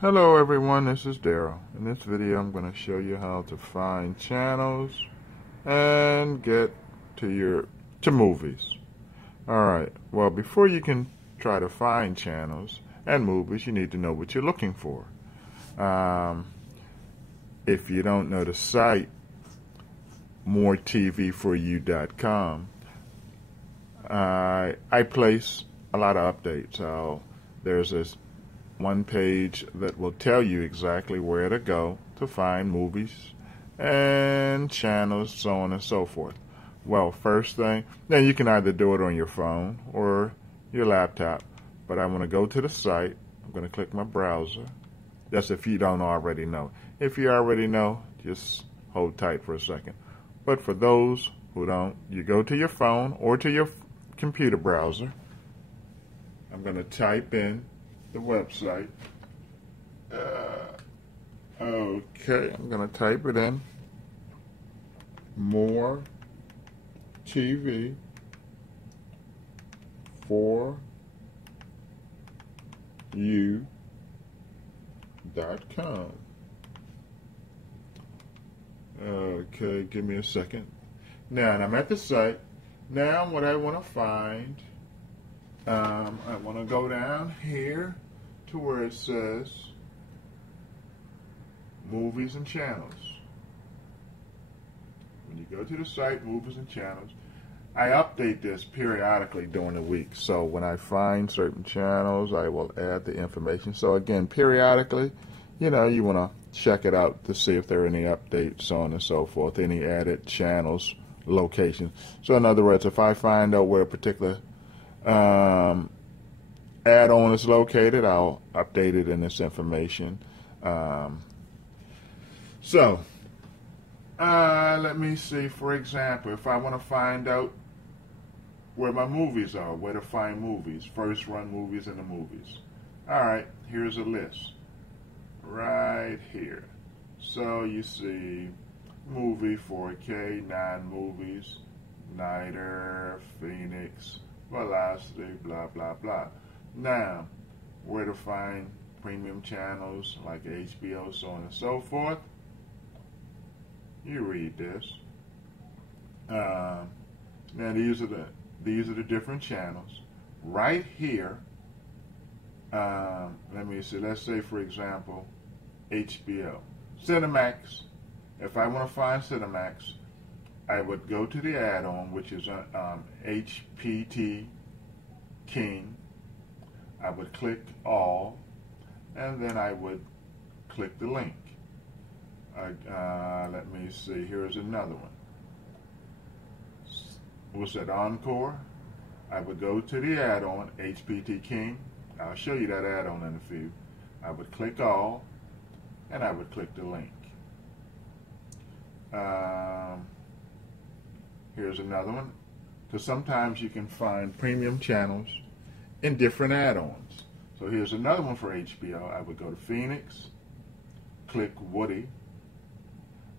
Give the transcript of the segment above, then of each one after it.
Hello everyone, this is Daryl. In this video I'm going to show you how to find channels and get to movies. Alright, well before you can try to find channels and movies, you need to know what you're looking for. If you don't know the site, moretvforyou.com, I place a lot of updates. There's this one page that will tell you exactly where to go to find movies and channels, so on and so forth. Well, first thing, then you can either do it on your phone or your laptop, but I want to go to the site. I'm going to click my browser. That's if you don't already know. If you already know, just hold tight for a second. But for those who don't, you go to your phone or to your computer browser. I'm going to type in the website. Okay, I'm going to type it in. More TV for you.com. Okay, give me a second. Now, I'm at the site. Now, what I want to find, I want to go down here to where it says movies and channels. When you go to the site, movies and channels, I update this periodically during the week. So when I find certain channels, I will add the information. So again, periodically, you want to check it out to see if there are any updates, so on and so forth, any added channels, locations. So in other words, if I find out where a particular add-on is located, I'll update it in this information. Let me see, for example, if I want to find out where my movies are, where to find movies, first run movies in the movies. Alright, here's a list right here. So you see movie 4K, 9 movies, Niter, Phoenix, Velocity, blah, blah, blah. Now, where to find premium channels like HBO, so on and so forth. You read this. Now these are the different channels. Right here, let me see, let's say for example, HBO. Cinemax. If I want to find Cinemax, I would go to the add-on, which is HPT King. I would click all, and then I would click the link. Let me see, here's another one. What's that, Encore? I would go to the add-on, HPT King. I'll show you that add-on in a few. I would click all, and I would click the link. Here's another one, because sometimes you can find premium channels in different add-ons. So here's another one for HBO. I would go to Phoenix, click Woody,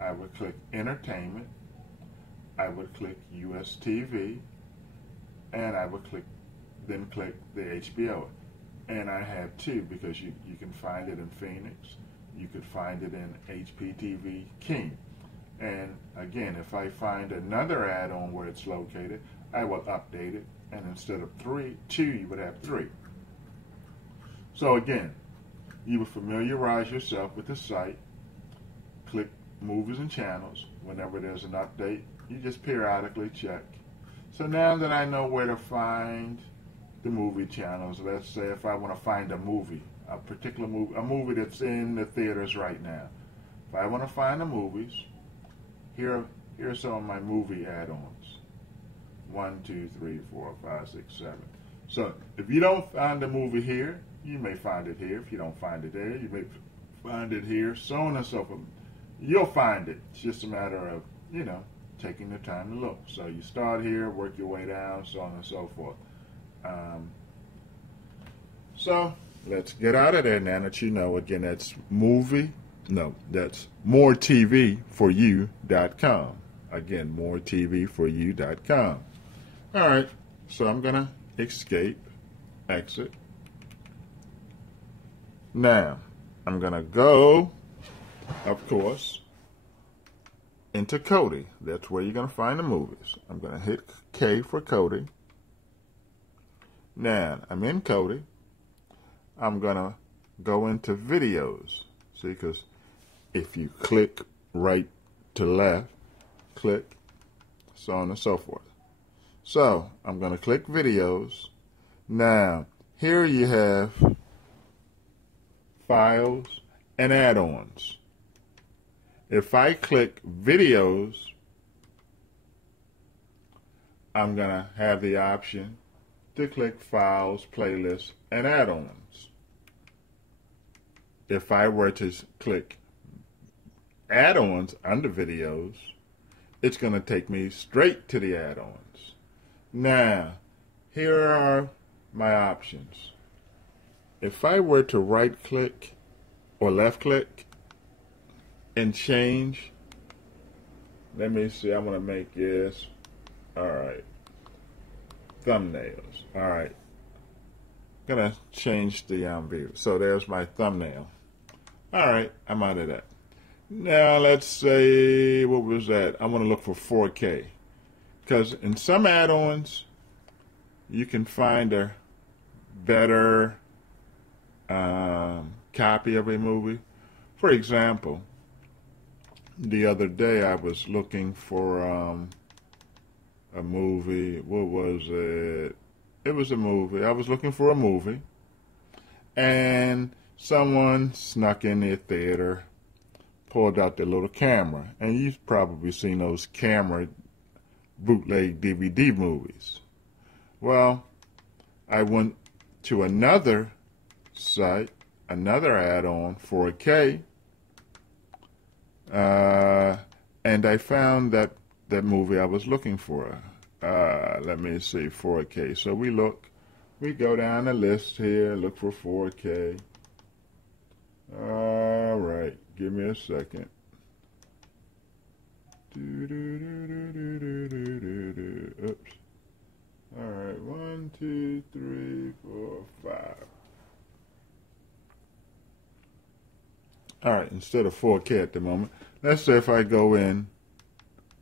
I would click Entertainment, I would click US TV, and I would click the HBO. And I have two, because you can find it in Phoenix, you could find it in HPTV King. And again, if I find another add-on where it's located, I will update it, and instead of 2, you would have 3. So again, you will familiarize yourself with the site, click movies and channels. Whenever there's an update, you just periodically check. So now that I know where to find the movie channels, let's say if I want to find a movie, a particular movie, a movie that's in the theaters right now. If I want to find the movies, here's some of my movie add-ons. 1, 2, 3, 4, 5, 6, 7. So if you don't find the movie here, you may find it here. If you don't find it there, you may find it here, so on and so forth. You'll find it. It's just a matter of, taking the time to look. So you start here, work your way down, so on and so forth. So let's get out of there now that you know. Again, that's that's moretvforyou.com. Again, moretvforyou.com. All right, so I'm going to escape, exit. Now, I'm going to go, of course, into Kodi. That's where you're going to find the movies. I'm going to hit K for Kodi. Now, I'm in Kodi. I'm going to go into videos. See, because if you click right to left, click, so on and so forth. So, I'm going to click videos. Now, here you have files and add-ons. If I click videos, I'm going to have the option to click files, playlists, and add-ons. If I were to click add-ons under videos, it's going to take me straight to the add-ons. Now, here are my options. If I were to right-click or left-click and change, let me see, I'm going to make this, all right, thumbnails. All right, I'm going to change the view. So there's my thumbnail. All right, I'm out of that. Now let's say, what was that? I want to look for 4K. Because in some add-ons, you can find a better copy of a movie. For example, the other day I was looking for a movie. What was it? It was a movie. I was looking for a movie, and someone snuck in the theater, pulled out their little camera, and you've probably seen those camera bootleg DVD movies. Well, I went to another site, another add-on, 4K, and I found that movie I was looking for. Let me see, 4K. So we go down the list here, look for 4K. All right, give me a second. Oops. All right, 1, 2, 3, 4, 5. All right, instead of 4K at the moment, let's say if I go in,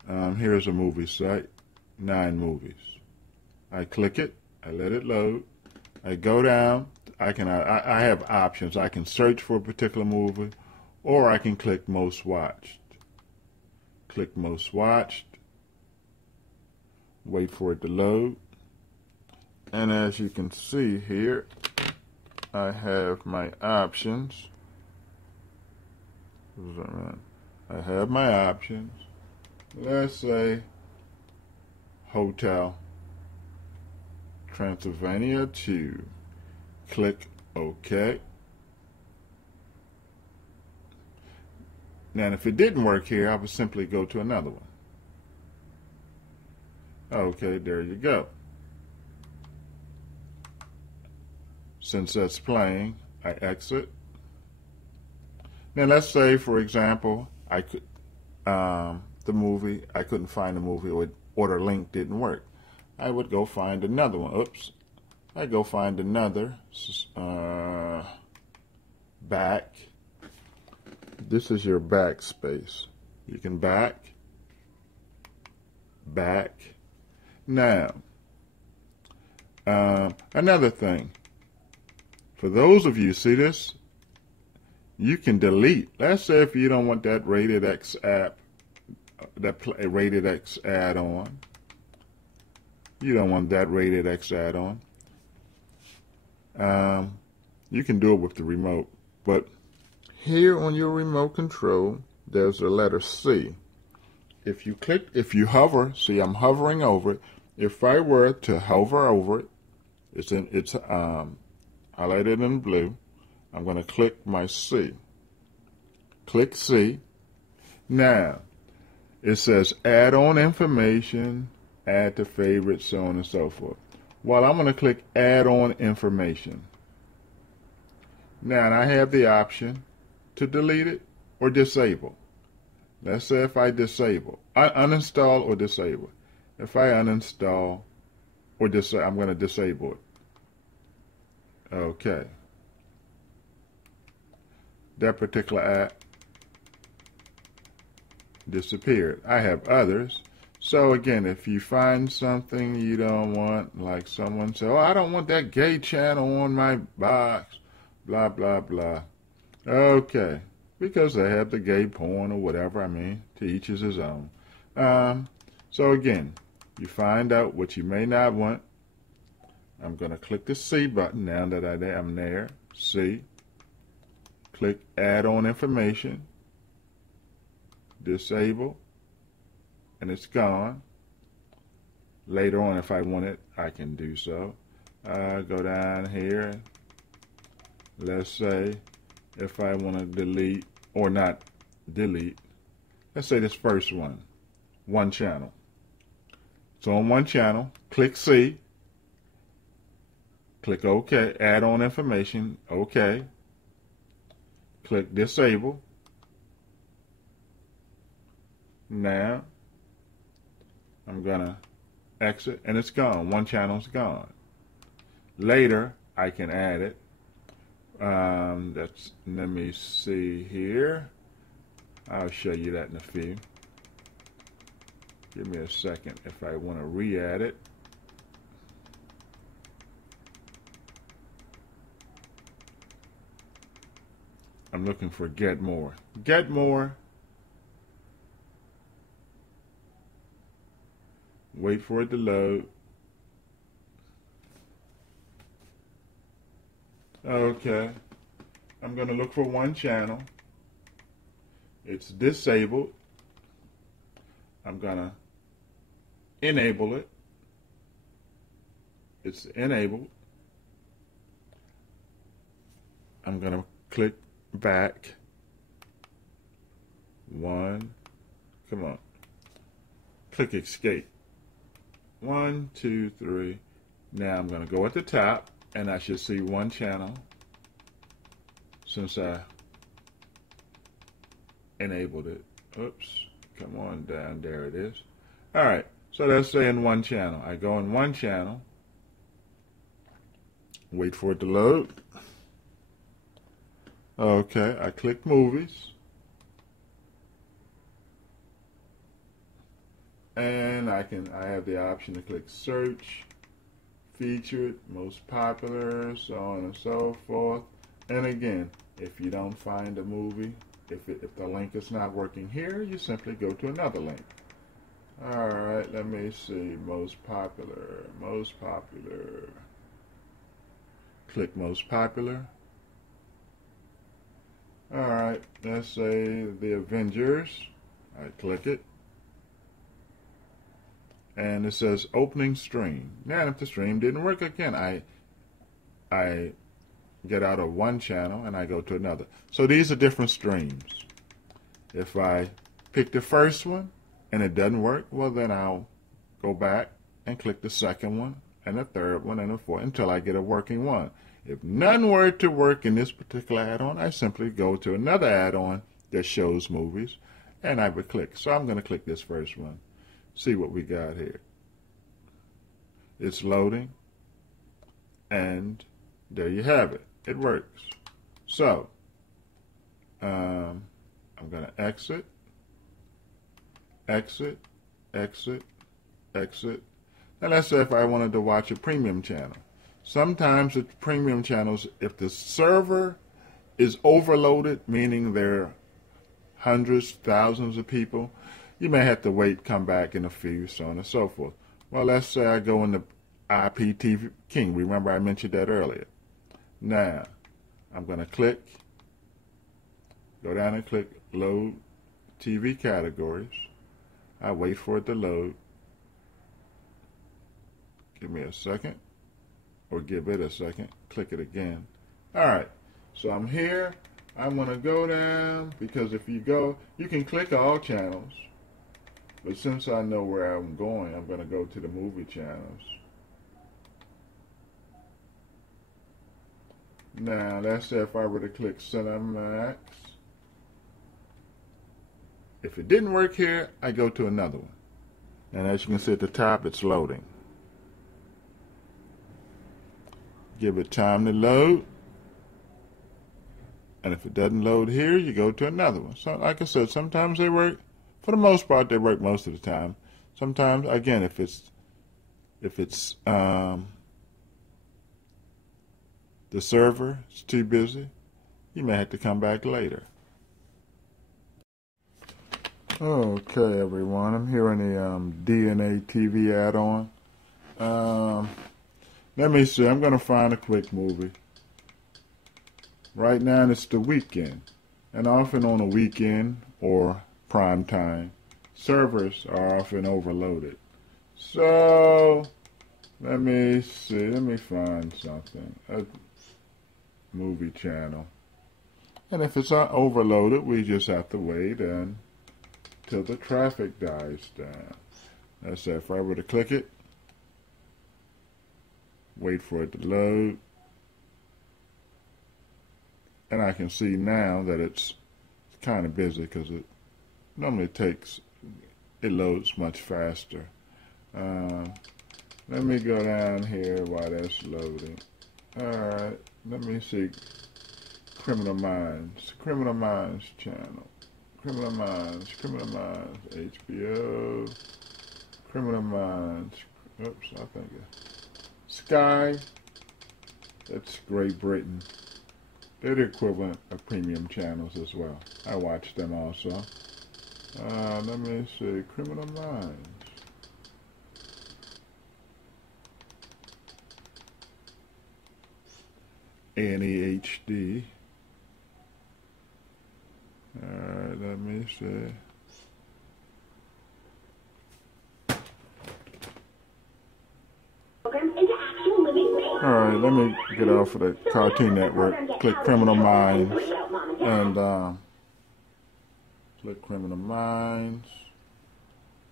here's a movie site, 9 movies. I click it, I let it load, I go down, I have options. I can search for a particular movie, or I can click most watched. Click most watched, wait for it to load, and as you can see here, I have my options. I have my options. Let's say Hotel Transylvania 2. Click OK. Now, if it didn't work here, I would simply go to another one. Okay, there you go. Since that's playing, I exit. Now, let's say, for example, I could I couldn't find the movie, or the link didn't work. I would go find another one. Oops. I go find another back. This is your backspace. You can back. Now, another thing. For those of you, see this? You can delete. Let's say if you don't want that Rated X app, that Rated X add-on. You don't want that Rated X add-on. You can do it with the remote, but here on your remote control, there's a letter C. If you hover, see I'm hovering over it. If I were to hover over it, it's highlighted in blue. I'm going to click my C. Click C. Now, it says add-on information, add to favorites, so on and so forth. Well, I'm going to click add-on information. Now, I have the option to delete it or disable. Let's say if I disable, uninstall or disable. If I uninstall or disable, I'm going to disable it. Okay. that particular ad disappeared. I have others. So again, if you find something you don't want, like someone said, oh, I don't want that gay channel on my box, blah, blah, blah. Okay, because they have the gay porn or whatever, I mean, to each is his own. So again, you find out what you may not want. I'm going to click the C button now that I'm there. C. Click add-on information. Disable. And it's gone. Later on, if I want it, I can do so. Go down here. Let's say if I want to delete, or not delete, let's say this first one channel. So on one channel, click C. Click OK, add on information, OK. Click disable. Now, I'm going to exit, and it's gone. One channel's gone. Later, I can add it. Let me see here. I'll show you that in a few. Give me a second if I want to re-add it. I'm looking for get more. Get more. Wait for it to load. Okay. I'm going to look for one channel. It's disabled. I'm going to enable it. It's enabled. I'm going to click back. One. Come on. Click escape. 1, 2, 3. Now I'm going to go at the top, and I should see one channel since I enabled it. Oops. Come on down. There it is. All right. So let's say in one channel. I go in one channel. Wait for it to load. Okay. I click movies. And I have the option to click search, featured, most popular, so on and so forth. And again, if you don't find a movie, if the link is not working here, you simply go to another link. All right, let me see, most popular. Click most popular. All right, let's say the Avengers. I click it. And it says opening stream. Now, if the stream didn't work again, I get out of one channel and I go to another. So these are different streams. If I pick the first one and it doesn't work, well then I'll go back and click the second one and the third one and the fourth until I get a working one. If none were to work in this particular add-on, I simply go to another add-on that shows movies and I would click. So I'm going to click this first one. See what we got here. It's loading, and there you have it. It works. So, I'm going to exit. And let's say if I wanted to watch a premium channel. Sometimes with premium channels, if the server is overloaded, meaning there are hundreds, thousands of people, you may have to wait, come back in a few, so on and so forth. Well, let's say I go into IPTV King. Remember I mentioned that earlier. Now, I'm going to click, go down and click Load TV Categories. I wait for it to load. Give me a second, or give it a second. Click it again. All right, so I'm here. I'm going to go down, because if you go, you can click all channels. But since I know where I'm going, I'm going to go to the movie channels. Now, let's say if I were to click Cinemax. If it didn't work here, I go to another one. And as you can see at the top, it's loading. Give it time to load. And if it doesn't load here, you go to another one. So like I said, sometimes they work. For the most part, they work most of the time. Sometimes, again, if it's the server is too busy, you may have to come back later. Okay, everyone, I'm here in the DNA TV add-on. Let me see, I'm going to find a quick movie. Right now it's the weekend, and often on a weekend or prime time, servers are often overloaded. So, let me see, let me find something, a movie channel. And if it's not overloaded, we just have to wait until the traffic dies down. Let's say if I were to click it, wait for it to load, and I can see now that it's kind of busy because it normally it loads much faster. Let me go down here while that's loading. Alright, let me see. Criminal Minds channel. Criminal Minds, HBO, Criminal Minds, oops, I think Sky, that's Great Britain. They're the equivalent of premium channels as well. I watch them also. Let me see, Criminal Minds. A&E HD. Alright, let me see. Alright, let me get off of the Cartoon Network. Click Criminal Minds. And click Criminal Minds.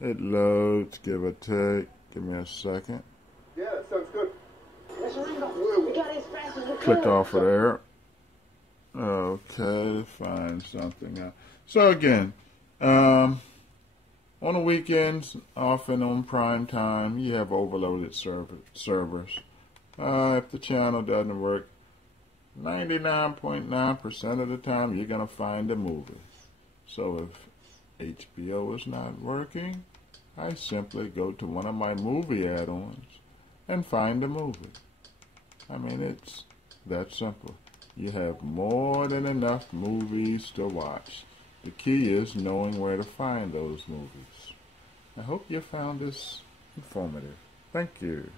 It loads, give or take. Give me a second. Yeah, that sounds good. Click off of there. Okay, find something else. So again, on the weekends, often on prime time, you have overloaded servers. If the channel doesn't work, 99.9% of the time, you're going to find a movie. So if HBO is not working, I simply go to one of my movie add-ons and find a movie. I mean, it's that simple. You have more than enough movies to watch. The key is knowing where to find those movies. I hope you found this informative. Thank you.